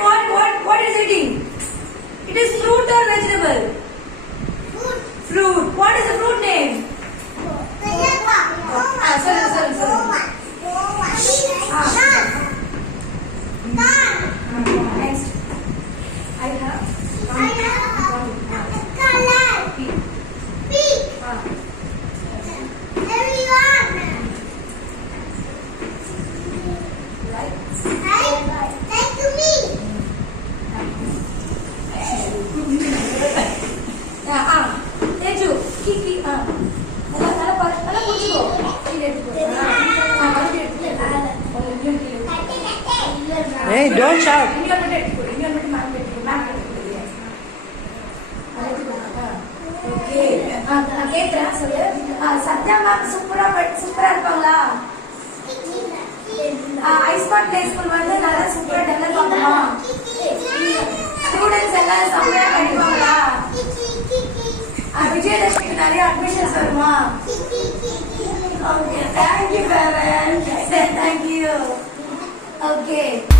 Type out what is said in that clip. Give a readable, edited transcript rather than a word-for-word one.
What is eating? It is fruit or vegetable? Fruit. What is the fruit name? Sorry. Next. I have pig. Tejus, Kiki. Hey, don't shout. Ice pot play school வந்து நல்லா சூப்பரா டெவலப் ஆகுமா? ஸ்டூடண்ட்ஸ் எல்லாம் செம்மையா படிப்பாங்களா? விஜயதசமிக்கு நிறைய அட்மிஷன்ஸ் வருமா? Okay, thank you parents. Thank you. Okay.